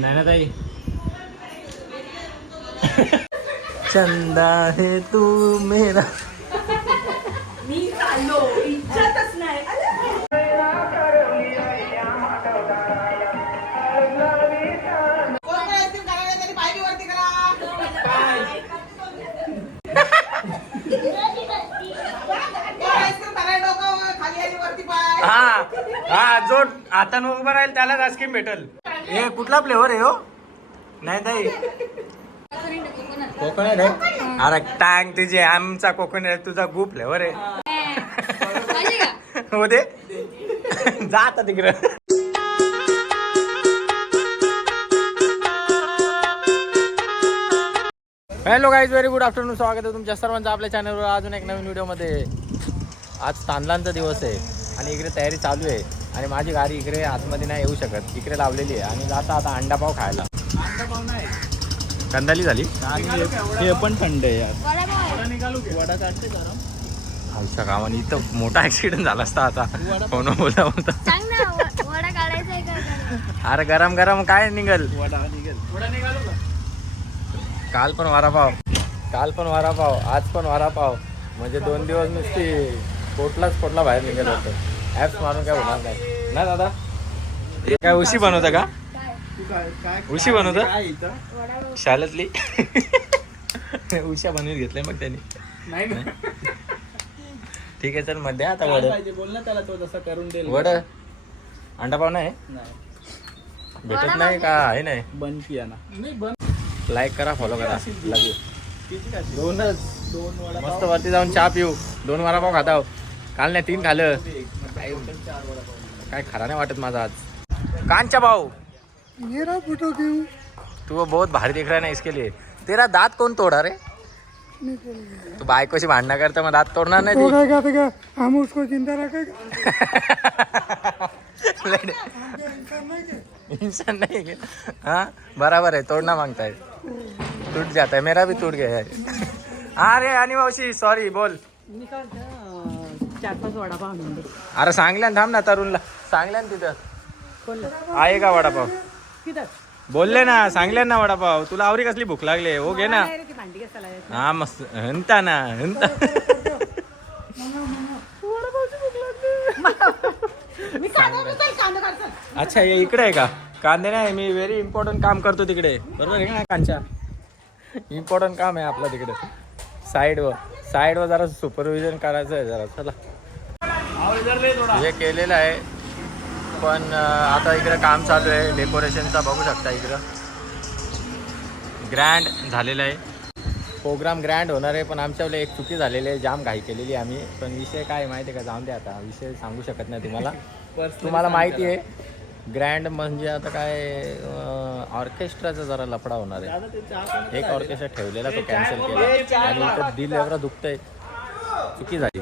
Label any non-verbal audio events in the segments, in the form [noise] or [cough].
नाही ना ताई चंदा है तू मेरा. मी चाललो. इच्छातच नाही. हा हा जो आता उभा राहील त्यालाच आईस्क्रीम भेटल. हे कुठला फ्लेवर आहे हो? नाही ताई. कोकोनट आहे? अरे टांग तुझी आमचा कोकोनट आहे. तुझा गु फ्लेवर आहे. हो. दे. जा आता तिकडं. Hello guys very good afternoon स्वागत आहे तुमच्या सर्वांचं आपल्या चॅनलवर अजून एक नवीन व्हिडिओमध्ये आज तांदळांचा दिवस आहे आणि इकडे तयारी चालू आहे. आणि माझी गाडी इकडे आतमध्ये नाही येऊ शकत. इकडे लावलेली आहे आणि जाता आता अंडापाव खायला. कंदाली झाली? हे पण थंड आहे यार. आमच्या गावाने इथं मोठा ऍक्सिडेंट झाला असता आता. फोन बोला होता सांग ना व- वडा काढायचा आहे का अरे गरम गरम काय निघल? काल पण वडापाव काल पण वडापाव आज पण वडापाव म्हणजे दोन दिवस नुसती पोटलाच पोटला बाहेर निघत होतं. ऍप्स मारून काय होणार नाही. ना दादा? हे काय उशी बनवतं का? उशी बनवतं? काय इथं शाळेतली [laughs] उशा बनवून घेतल्या मग त्यांनी. नाही ठीक आहे चलमध्ये आता वड. पाहिजे? बोल ना त्याला तो जसा करून देईल. वड. अंडापाव नाही? नाही. भेटत नाही का? आहे नाही? बन किया ना. नाही बन. लाईक करा फॉलो करा. दोनच. दोन वडा मस्त वरती जाऊन चहा पिऊ. दोन वडापाव खाता काल नाही तीन खाल्लं. काय खरा नाही वाटत माझा आज. कांचा भाऊ. मेरा फोटो क्यों तू वो बहुत भारी दिख रहा है ना इसके लिए. तेरा दांत कौन तोड़ा रे? तू बायकोशी भांडणं करता मग दात तोडणार नाही ती. तोड़ेगा तो क्या हम उसको जिंदा रखेगा? [laughs] लड- इंसान नहीं है हाँ? बराबर है तोड़ना मांगता है टूट जाता है मेरा भी टूट गया है. अरे आणि मावशी सॉरी बोल. चार पाच वडापाव आणून दे. अरे सांगल्या ना थांब ना तरुणला. सांगल्या ना तिथं आहे का वडापाव? तिथं. बोलले ना सांगल्या ना वडापाव. तुला आवरी कसली भूक लागली हो घे ना. ती भांडी कशाला हा मस्त. हंता ना हंता. मी कांदा कांदा काढतो. अच्छा हे इकडे आहे का? कांदे नाही मी व्हेरी इम्पॉर्टंट काम करतो तिकडे. बरोबर आहे ना कांच्या इम्पॉर्टंट काम आहे आपलं तिकडे. साईडवर साईडवर जरा सुपरविजन करायचं आहे जरा. चला. हे केलेलं आहे. पण आता इकडे काम चालू आहे. डेकोरेशनचा बघू शकता इकडं. ग्रँड झालेलं आहे. प्रोग्राम ग्रँड होणार आहे पण आमच्याकडे एक चुकी झालेली आहे. जाम घाई केलेली आहे आम्ही. पण विषय काय माहिती आहे का? जाऊन द्या आता. विषय सांगू शकत नाही तुम्हाला. [laughs] तुम्हाला माहिती आहे ग्रँड म्हणजे आता काय ऑर्केस्ट्राचा जरा लफडा होणार आहे. एक ऑर्केस्ट्रा ठेवलेला तो कॅन्सल केला. आणि दिल एवढं दुखतंय. चुकी झाली.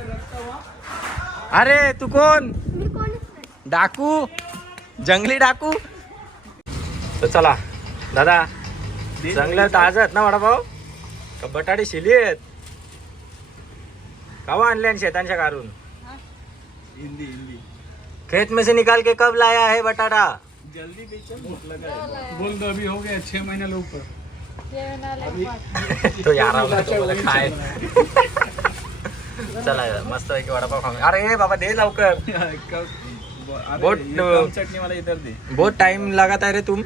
अरे तू कोण? मी कोणीच नाही. डाकू? जंगली डाकू? तर चला. दादा जंगलात आज आहेत ना वडापाव? का बटाटे शिली आहेत? कवा आणले आणि शेतांच्या काढून? हिंदी हिंदी. खेत में से निकाल के कब लाया है बटाटा? जल्दी लगा है बोल दो अभी हो गया छह महीने ऊपर [laughs] तो यार खाय चला मस्त पैकी वडापाव खाऊ अरे ए बाबा दे लवकर. चटनी वाला इधर दे. बहुत टाइम लगाता है रे तुम.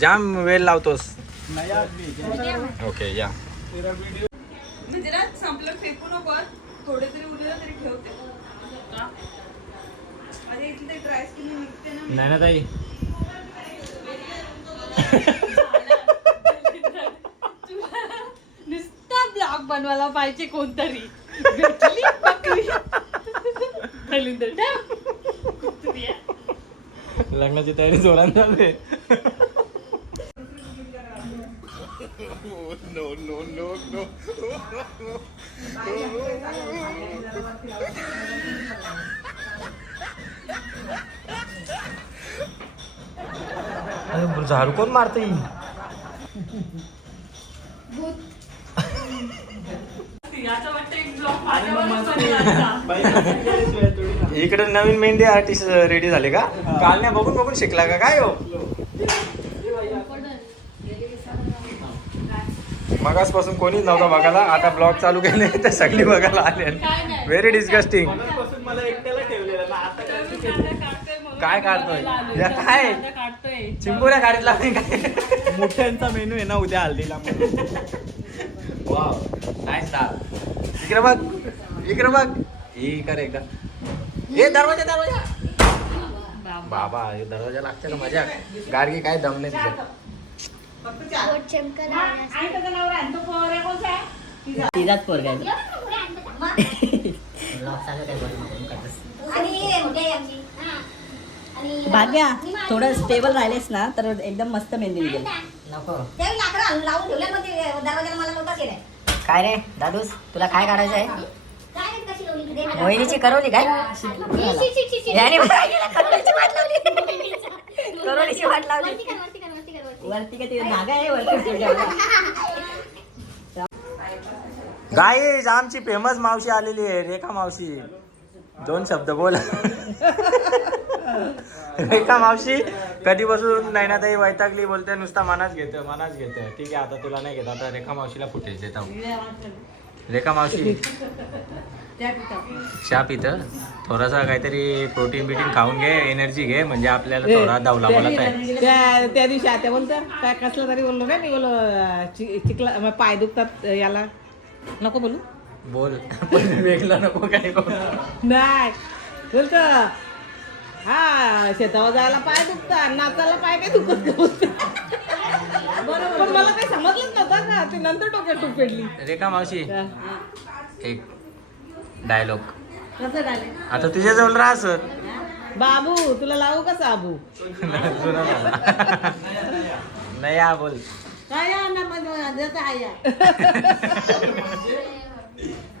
जाम वेळ लावतोस. नया आदमी ओके या. तेरा वीडियो म्हणजे ना संपलं फेकू नको थोडे तरी उरलेलं तरी ठेवते. अरे इथली ते ड्राय स्किन निघते ना. नाही ना ताई. [laughs] नुसता ब्लॉग बनवायला पाहिजे कोणतरी. भेटली बकरी. दलिंदर ठेव. कुत्रिया. लग्नाची तयारी जोरात चालू आहे अरे झाडू कोण मारते याचा वाटतं इकडे नवीन मेहंदी आर्टिस्ट रेडी झाले का? काल नाही बघून बघून शिकला का? काय हो? मगासपासून कोणीच नव्हतं बघायला. आता ब्लॉग चालू केले तर सगळी बघायला आले. व्हेरी डिस्गस्टिंग काय काढतोय या काय? चिंबोऱ्या गाडीतला नाही काय? मोठ्यांचा मेनू आहे ना उद्या हल्दीला स्टार इकडे बघ. इकडे बघ एकदा हे दरवाजा दरवाजा बाबा हे दरवाजा लागते का मजा गाडगी काय दम नाही तिच्यात फक्त चार पोट चमकत राहण्यासाठी. आणि त्याचा नवरा आहे, तो पोर आहे कोणता आहे? तिचाच पोरगा आहे. भाग्या थोडं स्टेबल राहिलेस ना तर एकदम मस्त मेहंदी निघेल काय रे दादूस तुला काय काढायचं आहे मोहिनीची करवली काय. याने [laughs] करवलीची वाट लावली. [laughs] करवलीची वाट लावली. वरती काय तिथे धागा आहे वरती [laughs] गाईज आमची फेमस मावशी आलेली आहे रेखा मावशी. दोन शब्द बोल. रेखा मावशी कधीपासून नैनाताई वैतागली बोलते नुसता मनाच घेतं मनाच घेतं. ठीक आहे आता तुला नाही घेत आता रेखा मावशीला फुटेज देत आहोत. रेखा मावशी. चहा पितं. थोडासा काहीतरी प्रोटीन बिटीन खाऊन घे एनर्जी घे म्हणजे आपल्याला थोडा दवला बोलत आहे त्या त्या दिवशी आता बोलतो काय कसलं तरी बोललो काय मी बोलो चि- चिखला मग पाय दुखतात याला. नको बोलू. बोल. पण वेगळं नको काय. नाही. बोलतो हा शेतावर जायला पाय दुखतात नाचायला पाय काय दुखत बरोबर. पण मला काही समजलंच नव्हतं का ते नंतर डोक्यात टूप पेडली रेखा मावशी एक डायलॉग कसं झालं आता तुझ्या जवळ राहसत बाबू तुला लावू का साबू? नाही बोल. काय या ना पण देत आहे या.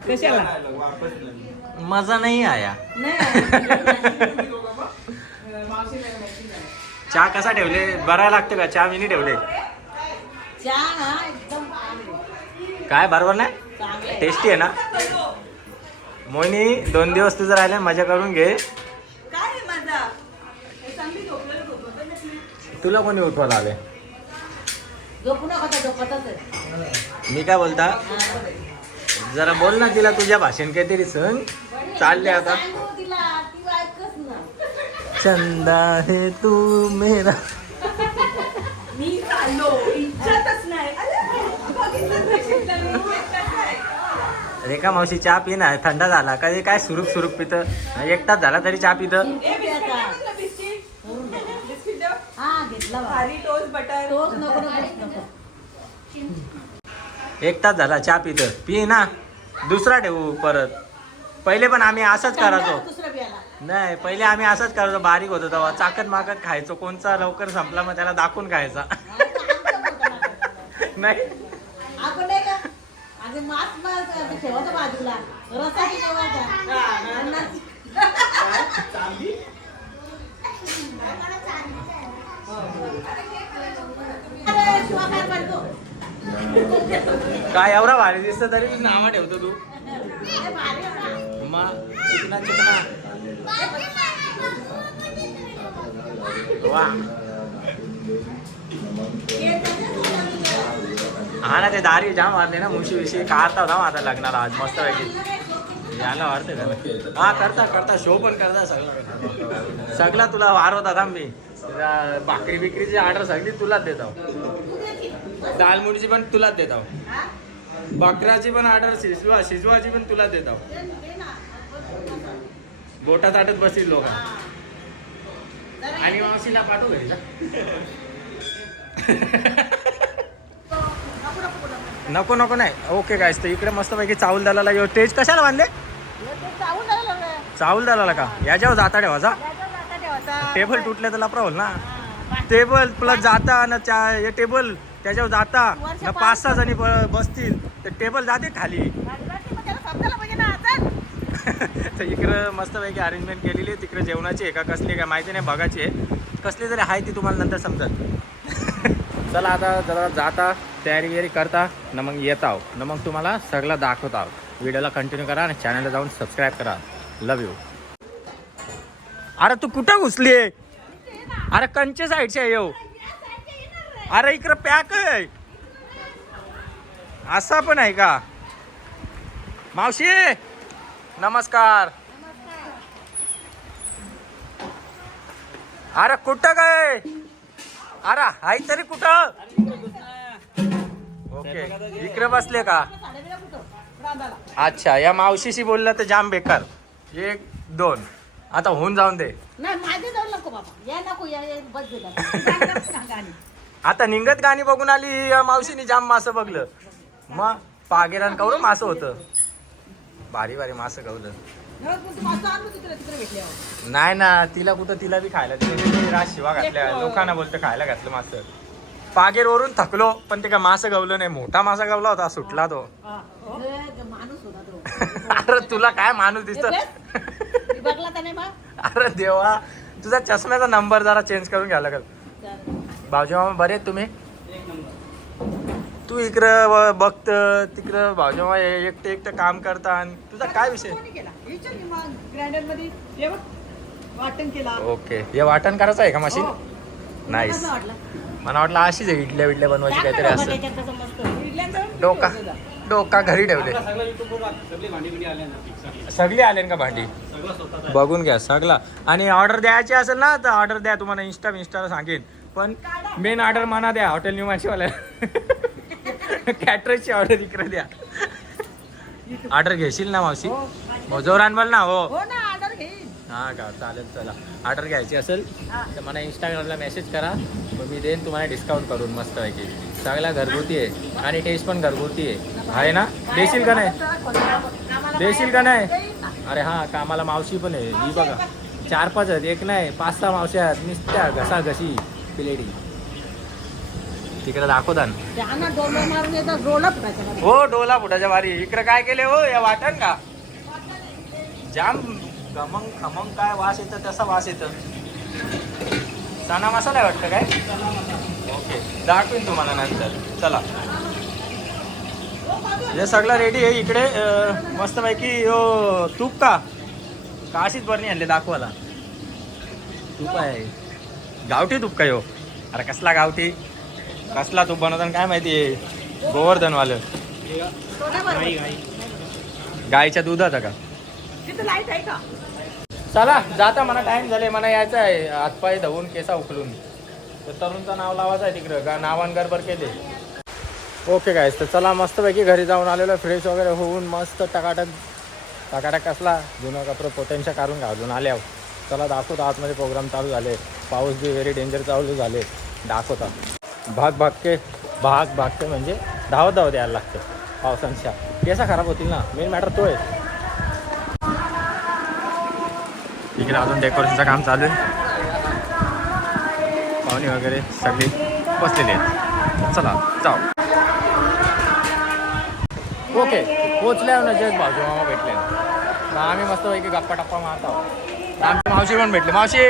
कशाला? मजा नाही आया. नाही. चहा कसा ठेवले? बरा लागतो का? चहा मिनी ठेवले. चहा हा एकदम काय बरोबर नाही? टेस्टी आहे ना? मोहिनी दोन दिवस तुझं राहिले मजा करून घे. तुला कोणी उठवायला आले मी काय बोलता? जरा बोल ना तिला तुझ्या भाषण काहीतरी सण चालले आता. चंदा है तू मेरा. चाललो. इच्छातच नाही. रेखा मावशी चहा पी ना. थंड झाला. कधी काय सुरूप सुरूप पित? एक तास झाला तरी चहा पित. हा घेतला बा. टोस्ट नको नको नको. एक तास झाला चहा पित. पी ना. दुसरा ठेवू परत. पहिले पण आम्ही असंच करायचो. नाही पहिले आम्ही असंच करायचो बारीक होतो तेव्हा. चाकत माकत खायचो कोणचा लवकर संपला मग त्याला दाखवून खायचा. नाही आपण नाही का? आणि मास मास ठेवायचं बाजूला. रसाची ठेवायचा अन्नाची अरे, शिवा काय एवढा भारी दिसत तरी नावा ठेवतो तू. भारी. मग? चिकना चिकना वा. हा ना ते दारी जाम वाढले ना मुशी विषयी काढता जाम माझा लग्नाला आज मस्त पैकी याला वाढते त्याला. हा करता करता. शो पण करता सगळं. सगळा तुला वार होता थांब मी. भाकरी बिकरीची ऑर्डर सगळी तुलाच देत आहो. दालमुडीची पण तुलाच देत आहो. बकराची पण ऑर्डर शिजवा शिजवाची पण तुलाच देत आहो. बोटा ताटत बसतील लोक. आणि मावशीला पाठव घरी जा. नको नको नाही. ओके काय तर इकडे मस्त पैकी चावल दलाला येऊ. टेज कशाला बांधले. चावल दलाला का? याच्यावर जाता ठेवायचा. टेबल तुटले तर लपरा होल ना टेबल प्लस जाता ना चा हे टेबल त्याच्यावर जाता. ना पाच सहा जणी बसतील. तर टेबल जाते खाली आदिवासी मग त्याला समजायला पाहिजे ना आता. [laughs] तर इकडं मस्तपैकी अरेंजमेंट केलेली आहे. तिकडे जेवणाची आहे का कसली काय माहिती नाही बघायची आहे. कसली तरी आहे ती तुम्हाला नंतर समजत [laughs] चला आता जरा जाता तयारी बियारी करता न मग येत आहो. न मग तुम्हाला सगळं दाखवत आहो. व्हिडिओला कंटिन्यू करा आणि चॅनलला जाऊन सबस्क्राईब करा. लव यू अरे तू कुठं घुसली अरे कंचे साईडच्या येऊ अरे इकडं पॅक आहे. असा पण आहे का? मावशी! नमस्कार. अरे कुठं काय अरे हाय तरी कुठं? ओके. इकडे बसले का? अच्छा या मावशीशी बोललं तर जाम बेकार. एक दोन. आता होऊन जाऊन दे. आता निघत गाणी बघून आली या मावशीने जाम मासं बघलं. मग पागेरान कवरं मासं होतं? भारी भारी मासं गवलं नाही ना तिला कुठं तिला बी खायला दिलं. राज शिवा घातल्या. लोकांना बोलतं खायला घातलं मासं. पागेर वरून थकलो पण ते काय मासं गवलं नाही. मोठा मासा गवला होता सुटला तो. माणूस होता तो. [laughs] अरे तुला काय माणूस दिसत? [laughs] अरे देवा. तुझा चष्म्याचा नंबर जरा चेंज करून घ्यावा लागेल भाऊजी मामा बरे तुम्ही? तू इकडं व- बघत तिकडं भाऊजी मामा हे एकटे एकटं काम करता आणि तुझा काय विषय? ग्राइंडरमध्ये. हे बघ, वाटण केला. ओके. हे वाटण करायचं आहे का मशीन नाईस मला वाटलं अशीच आहे इडल्या विडल्या बनवायची काहीतरी असं. इडल्यांचं डोका. डोका घरी ठेवले. सगळी आले का भांडी? बघून घ्या सगळा. आणि ऑर्डर द्यायची असेल ना तर ऑर्डर द्या. तुम्हाला इंस्टा इन्स्टाला सांगेन. पण मेन ऑर्डर म्हणा द्या हॉटेल निवासीवाल्या [laughs] कॅटरची ऑर्डर इकडे द्या. ऑर्डर घेशील ना मावशी? हो. जोरान बोल ना हो. हो हा का चालेल चला. ऑर्डर घ्यायची असेल तर मला इंस्टाग्रामला मेसेज करा. मग मी देईन तुम्हाला डिस्काउंट करून मस्त पैकी सगळ्या घरगुती आहे. आणि टेस्ट पण घरगुती आहे. आहे ना? देशील का नाही? देशील का नाही? अरे हा कामाला मावशी पण आहे. ही बघा. चार पाच आहेत. एक नाही पाच सहा मावशी आहेत. नुसत्या घसा घशी प्लेटी तिकडे दाखवता. हो डोला फुटाच्या वारी. इकडे काय केले हो या वाटण का? जाम खमंग खमंग काय वास येतं तसा वास येतं. चाना मसाला आहे वाटतं काय? ओके दाखवीन तुम्हाला नंतर. चला. हे सगळं रेडी आहे इकडे. मस्तपैकी हो तूप का? काशीच बरणी आणले दाखवाला तूप आहे. गावठी तूप काय हो अरे कसला गावठी? कसला तूप बनवताना काय माहिती? आहे गोवर्धनवालं. गाईच्या दुधाचा का? चला जाता मला टाइम झाले मला यायचं आहे. हातपाय धुवून केसा उकलून तर तरुणचं नाव लावायचं आहे तिकडं का नावान गडबड केले? ओके गायस तर चला मस्तपैकी घरी जाऊन आलेलो फ्रेश वगैरे होऊन मस्त टकाटक टकाटक कसला? जुनं कपडे पोत्यांच्या काढून घालून आल्या चला दाखवतो आतमध्ये प्रोग्राम चालू झाले. पाऊस बी व्हेरी डेंजर चालू झाले. दाखवता. भाग भागके भाग भागके म्हणजे धावत धावत यायला लागते पावसांच्या. केसा खराब होतील ना? मेन मॅटर तो आहे. इकडे अजून डेकोरेशनचं काम चालू आहे. पाहुणे वगैरे सगळे बसलेले आहेत. चला जाऊ. ओके पोचल्या ना भाऊजी मामा भेटले मग आम्ही मस्त पैकी गप्पा टप्पा मारत आहोत. आमची मावशी पण भेटले. मावशी!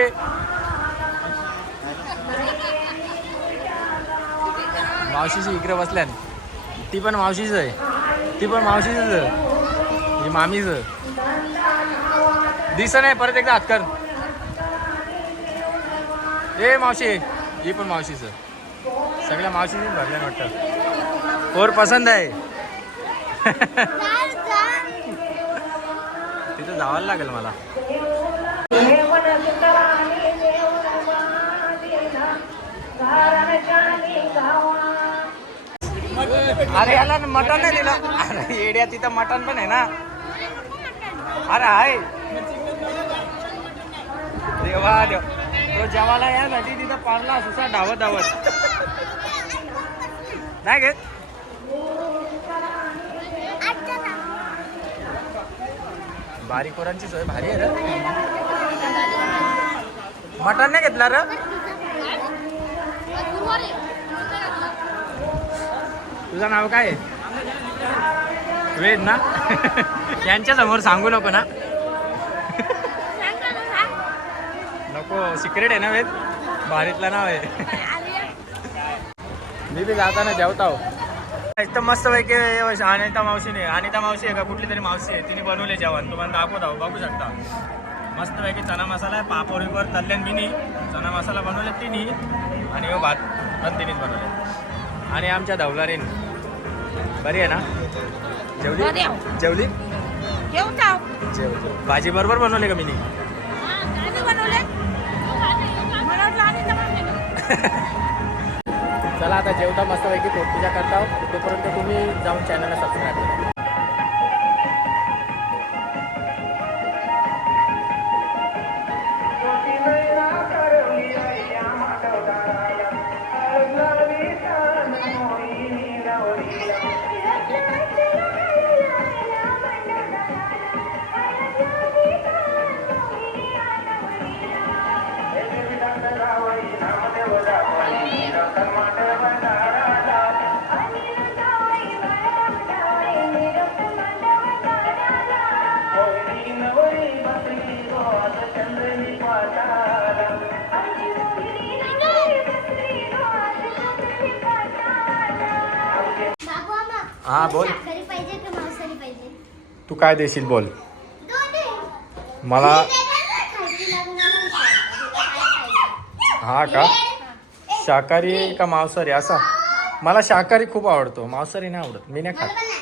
मावशीची इकडे बसल्यान ती पण मावशीच आहे. ती पण मावशीच आहे. मामीच. दिस नाही परत एकदा हात कर. ए मावशी. ही पण मावशीच. सगळ्या मावशीच भरल्या वाटतं. और पसंत आहे. [laughs] तिथं जावायला लागेल मला. अरे याला मटण नाही दिलं. अरे येड्या तिथं मटण पण आहे ना. अरे आहे देवा देव. तो जेवायला यासाठी तिथं पाडला सुसा धावत धावत. नाही घेत. बारीक पोरांची सोय भारी आहे रे. मटण नाही घेतला र? तुझं नाव काय? आहे वेद ना? यांच्या समोर सांगू नको ना. नको सिक्रेट आहे ना वेद? भारीतला नाव आहे. मी बी जाताना जेवता हो. एकदम मस्त पैकी अनिता मावशीने. अनिता मावशी आहे का? कुठली तरी मावशी आहे. तिने बनवले जेवण. तुम्हाला दाखवत आहो बघू शकता. मस्त पैकी चना मसाला आहे पापड बिपर तल्ल्यान बिनी. चना मसाला बनवले तिने. आणि हो भात तिनेच बनवले. आणि आमच्या धवलारीन. बरी आहे ना? जेवली? बरी आहे. जेवली? घेऊन जाऊ जेवली. भाजी बरोबर बनवली का मी बनवले. [laughs] चला आता जेवता मस्तपैकी पोटपूजा करता तोपर्यंत तुम्ही जाऊन चॅनलला सबस्क्राईब करा. हा, बोल. शाकाहारी पाहिजे का मांसाहारी पाहिजे तू काय देशील बोल दोन्ही. मला मी वेगळं खायची लागणार नाही. काय खायचं? हा का शाकाहारी का मांसाहारी असा मला शाकाहारी खूप आवडतो मांसाहारी नाही आवडत मी नाही मला खात पण नाही.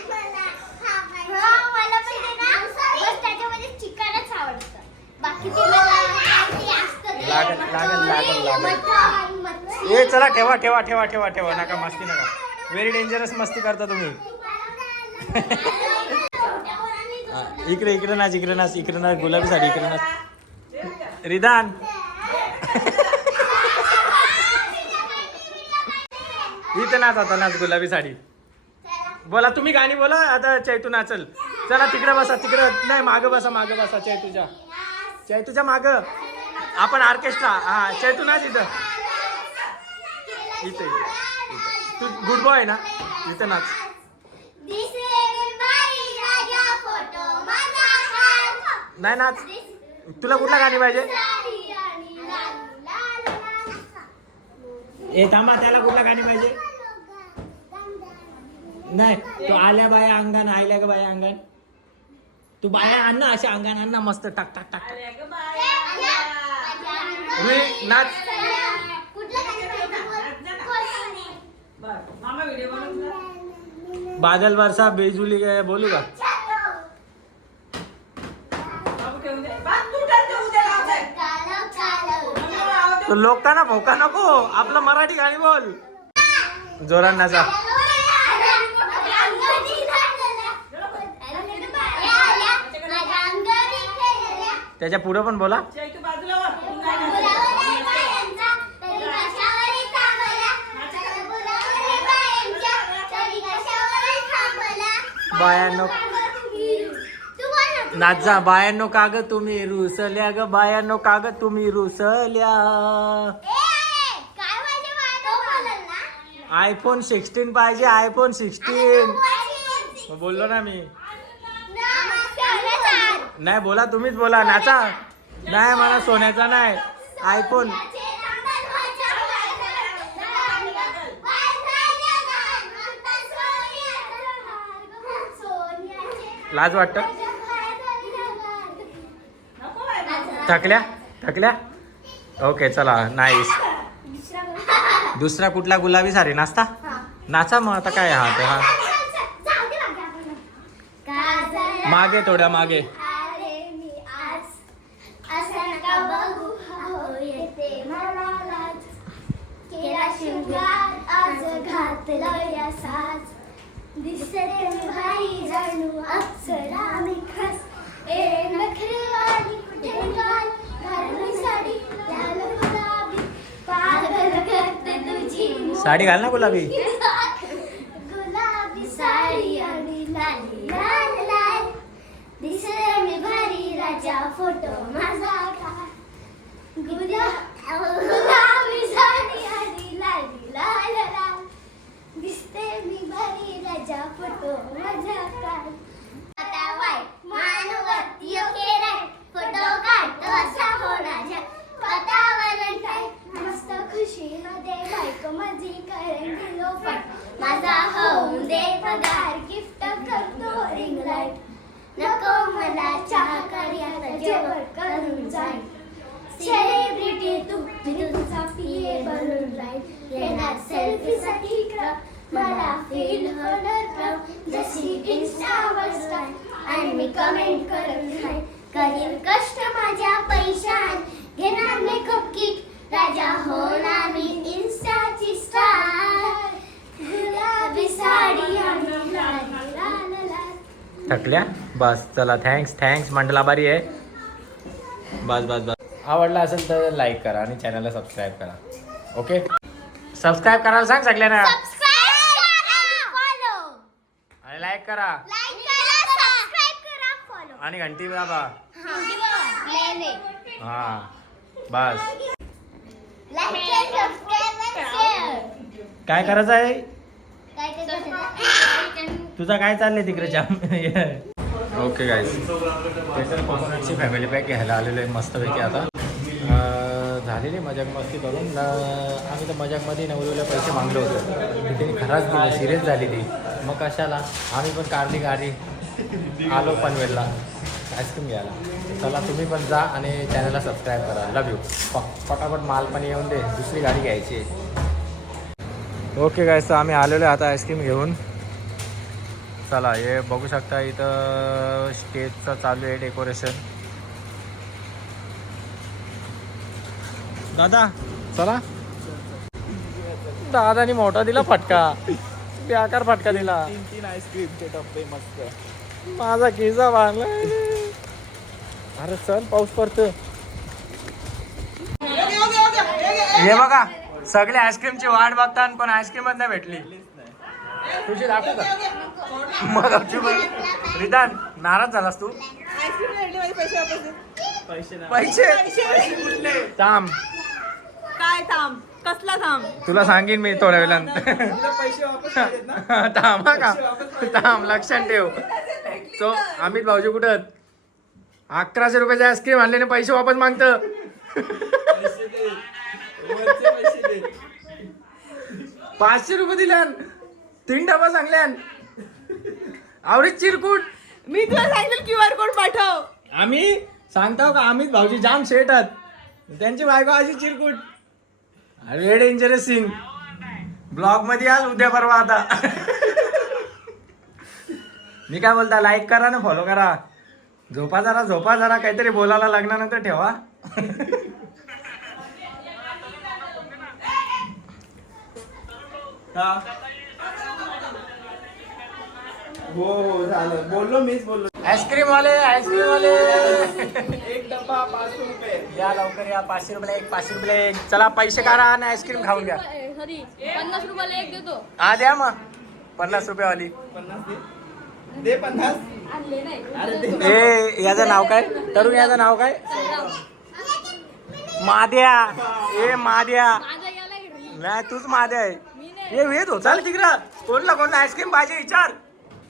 हा, मला पण आहे ना, बस त्याच्यामध्ये चिकनच आवडतं. बाकी ते मला काय ते असतं ते लागल, लागल, लागल, लागल. मटण, मच्छी. ए चला ठेवा ठेवा ठेवा ठेवा ठेवा नका मस्ती नका व्हेरी डेंजरस मस्ती करता तुम्ही इकडे इकडे नाच इकडे नाच इकडे नाच गुलाबी साडी इकडे नाच. रिदान. इथं नाच आता नाच गुलाबी साडी. बोला तुम्ही गाणी बोला आता चैतू नाचल. चला तिकडे बसा तिकडे. नाही मागं बसा मागं बसा चैतूच्या. चैतूच्या मागं. आपण ऑर्केस्ट्रा हा चैतू नाच इथं. इथे तू गुड बॉय ना? इथं नाच दिसले बाई राजा फोटो माझा काढ. नाही नाच तुला कुठला गाणी पाहिजे. ए थांबा त्याला कुठला गाणी पाहिजे नाही तू आल्या बाया अंगण आयल्या ग बाया अंगण तू बाया आण ना अशा अंगण आण ना मस्त टाक टाक टाक. रुई नाच कुठलं गाणं पाहिजे? कोण? बरं, मामा व्हिडिओ बनवला बादल बरसा बेजुली काय बोलू का बाबू ठेवून दे बा, तू ठेव, ठेवू दे, लाव दे. कालव, कालव. मम्मी मला आवडते. तो लोकांना भोका नको. आपलं मराठी गाणी बोल. जोरात त्याच्या पुढं पण बोला. बाया नको वर. तू नाही नाचत. बायांनो नाचा बायांनो काग तुम्ही रुसल्या ग बायांनो काग तुम्ही रुसल्या. आयफोन सिक्स्टीन पाहिजे आयफोन सिक्स्टीन बोललो ना मी. नाही बोला तुम्हीच बोला. नाचा. नाही मला सोन्याचा नाही. आयफोन लाज वाटतं नको बाई. थकल्या थकल्या ओके चला. नाईस दुसरा कुठला गुलाबी सारी नाचता नाचा मग आता काय हा? ते हा. मागे थोड्या मागे. दिसरे भाई जाणू अप्सरा मी खस ए नखरे साडी गुलाबी करते तुझी घाल ना गुलाबी. गुलाबी साडी आणि लाली लाल लाल. दिसले मी भारी राजा फोटो माझा काढ गुलाबी साडी आणि लाल लाल लाल. दिसते मी भारी राजा फोटो माझा काय आता वाय मानवती ओके राय फोटो काढतो असा होणार वातावरण काय मस्त खुशीमध्ये बायको माझी करेन दिलो पण माझा होऊन दे पगार गिफ्ट करतो रिंग लाइट नको मला चहा कार्याला जेवण करून जाईल सेलिब्रिटी तू मी तुझा पिये बनून राहील येणार सेल्फीसाठी क्रम मला फील होणार प्रम जशी इंस्टावर आणि मी कमेंट करत राहीन करीन कष्ट माझ्या पैशान घेणार मेकअप किट राजा होणार मी इन्स्टाची स्टार गुलाबी साडी आणि लाल लाल लाल थकल्या बस चला थँक्स थँक्स मंडल आभारी आहे. बस बस बस. आवडला असेल तर लाईक करा आणि चॅनलला सबस्क्राईब करा. ओके सबस्क्राईब करायला सांग सगळ्यांना. सबस्क्राइब करा फॉलो आणि लाईक करा. लाईक करा सबस्क्राइब करा फॉलो आणि घंटी ले हा. बस. काय करायचं आहे काय काय करायचं? तुझा काय चाललंय तिकडे? जाम [laughs] ओके गाईज स्पेशल कोकोनटची फॅमिली पॅक घ्यायला आलेलो आहे मस्तपैकी आता. झालेली मजाक मस्ती करून. आम्ही तर मजाकमध्ये नवरीला पैसे मागले होते. तिने खराच दिले सिरियस झाली ती. मग कशाला? आम्ही पण कारली गाडी आलो पनवेलला. आईस्क्रीम घ्यायला. चला तुम्ही पण जा आणि चॅनलला सबस्क्राईब करा. लव यू पटापट माल पण येऊन दे. दुसरी गाडी घ्यायची आहे. ओके गाईज तर आम्ही आलेलो आहे आता आईस्क्रीम घेऊन. चला हे बघू शकता इथं स्टेजचं चालू आहे डेकोरेशन. दादा. चला. दादानी मोठा दिला फटका. बेकार फटका दिला. तीन तीन आईस्क्रीमचे टप्पे मस्त. माझा किसा बांधला अरे चल पाऊस पडतो हे बघा सगळे आईस्क्रीमची वाट बघतात पण आईस्क्रीमच नाही भेटली. तुझी दाखवू का? मग रिदान नाराज झालास तू? पैसे नाही. पैसे? थांब. काय थांब? कसला थांब? तुला सांगेन मी थोड्या वेळात तुला पैसे वापस पाहिजेत ना? [laughs] थांब हा का? थांब लक्षात ठेव. तो अमित भाऊजी कुठं? अकराशे रुपयाचे आईस्क्रीम आणले पैसे वापस मागत. पाचशे रुपये दिल्यान. तीन डबा सांगल्यान आवडीच चिरकुट. मी तुला सांगितलं क्यू आर कोड पाठव. आम्ही सांगतो का? अमित भाऊजी जाम शेटत त्यांची बायको अशी चिरकुट. अरे डेंजरस सीन ब्लॉगमध्ये आल उद्या परवा आता. मी काय बोलता लाईक करा ना फॉलो करा. झोपा जरा झोपा जरा काहीतरी बोलायला लग्नानंतर ठेवा. हा. हो हो झालं. बोललो मीच बोललो. आईस्क्रीम वाले आईस्क्रीम वाले एक डब्बा पाच रुपये. या लवकर या पाचशे रुपये एक पाचशे रुपये एक. चला पैसे काढा आणि आईस्क्रीम खाऊन घ्या. सॉरी पन्नास रुपयाला एक देतो. हा द्या मग. पन्नास रुपये वाली पन्नास दे. दे पन्नास. आणले नाही. अरे दे. ए याचं नाव काय? तरुण याचं नाव काय? माद्या. ए माद्या. माझा याला घरी. नाही तूच माद्या आहे. मी नाही. ए वेद हो चाल तिकडं. कोणला कोणला आईस्क्रीम पाहिजे विचार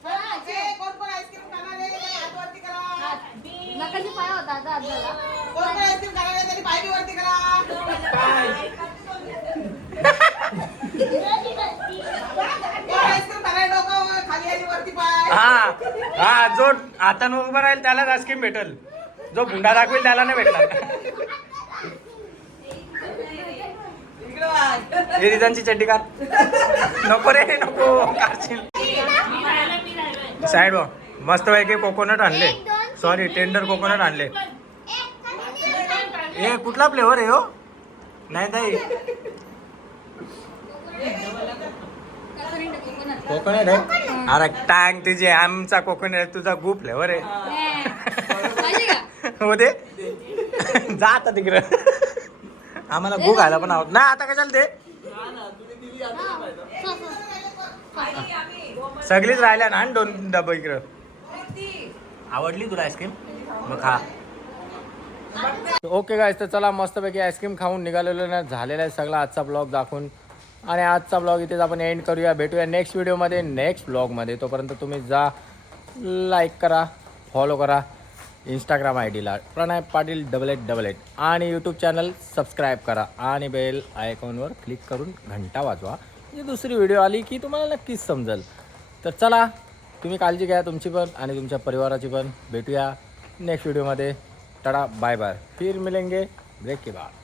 कोण कोण आईस्क्रीम खाणार आहे त्याने हात वरती करा नकाशी पाय होता आता आपल्याला. कोण कोण आईस्क्रीम खाणार आहे त्याने पाय बी वरती करा. कोण आईस्क्रीम खाणार आहे डोकं खाली आणि वरती पाय. हा हा जो हातानं उभा राहील त्यालाच आईस्क्रीम भेटल. जो भुंडा दाखवेल त्याला नाही भेटणार. इकडे. हे रिझनची चड्डी काढ. नको रे नको. काढशील साईड बघ मस्त पैकी कोकोनट आणले. सॉरी टेंडर कोकोनट आणले. ए कुठला फ्लेवर आहे हो? नाही ताई. कोकोनट आहे? अरे टांग तुझी आमचा कोकोनट आहे. तुझा गु फ्लेवर आहे. पाहिजे का? हो दे. जा आता तिकडं. आम्हाला गु खायला पण आवडत नाही. आता कशाला दे? सगळीच राहिल्या ना आणि दोन डबा इकडं? आवडली तुला आईस्क्रीम? मग खा. ओके गायस तर चला मस्तपैकी आईस्क्रीम खाऊन निघालेलो ना. झालेला आहे सगळा आजचा ब्लॉग दाखवून. आणि आजचा ब्लॉग इथेच आपण एंड करूया. भेटूया नेक्स्ट व्हिडिओमध्ये नेक्स्ट ब्लॉगमध्ये तोपर्यंत तुम्ही जा लाईक करा फॉलो करा. Instagram I Dila Pranay Patil double eight double eight आणि यूट्यूब चॅनल सबस्क्राईब करा. आणि बेल आयकॉनवर क्लिक करून घंटा वाजवा. म्हणजे दुसरी व्हिडिओ आली की तुम्हाला नक्कीच समजेल. तर चला तुम्ही काळजी घ्या तुमची पण आणि तुमच्या परिवाराची पण. भेटूया नेक्स्ट व्हिडिओमध्ये तडा बाय बाय फिर मिलेंगे. ब्रेक के बाद.